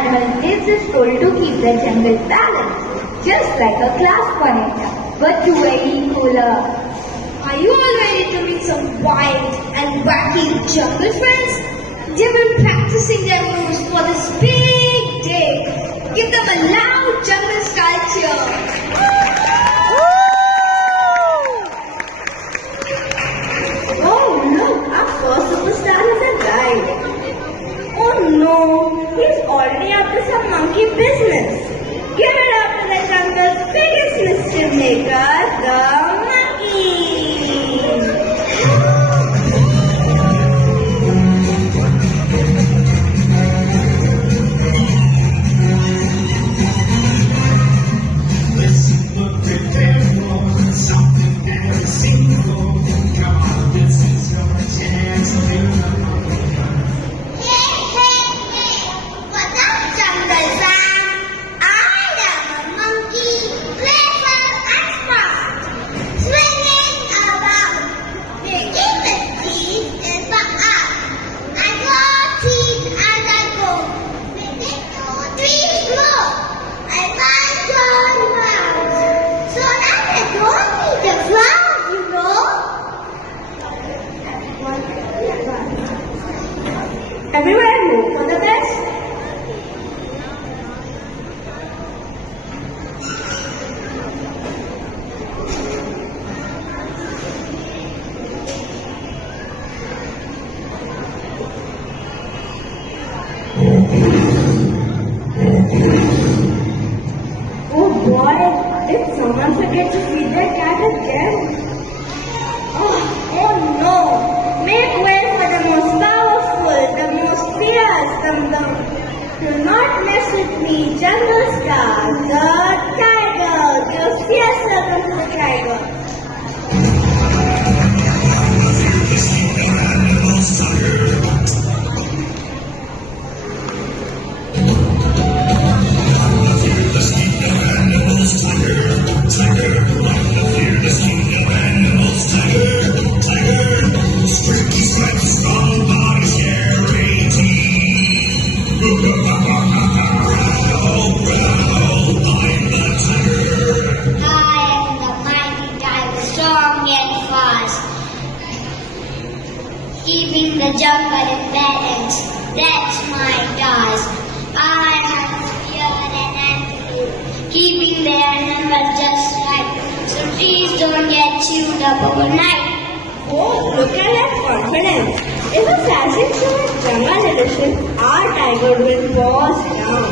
animal lives is told to keep the jungle balanced, just like a class monitor, but way cooler. Are you all ready to meet some wild and wacky jungle friends? They've been practicing their moves for this big day. Give them a loud jungle style cheer. Oh look, our first superstar is a guide. Oh no, he's already up to some monkey business. Give it up to the jungle's biggest mischief maker, the monkey. Everywhere hope for the best. Oh boy, did someone forget to feed their cat again? Oh no! Make way for the most powerful, the most fierce, do not mess with me, Jungle Star, the tiger, the fierce servant of the tiger. Keeping the jungle in balance, that's my task. I have feared and attitude, keeping the animals just right, so trees don't get chewed up overnight. Oh, look at that confidence. If a fashion show in Jungle Edition, our tiger will pause down.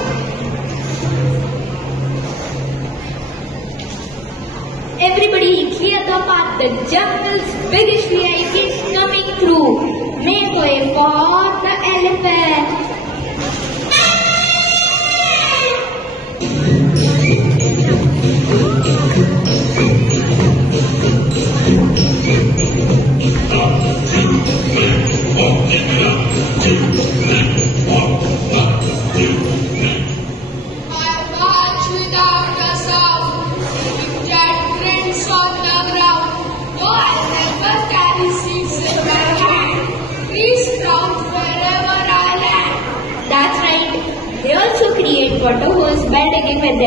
Everybody clear the path. The jungle's biggest VIP is coming through. Make way for the elephant. That's right. They also create water holes by digging with their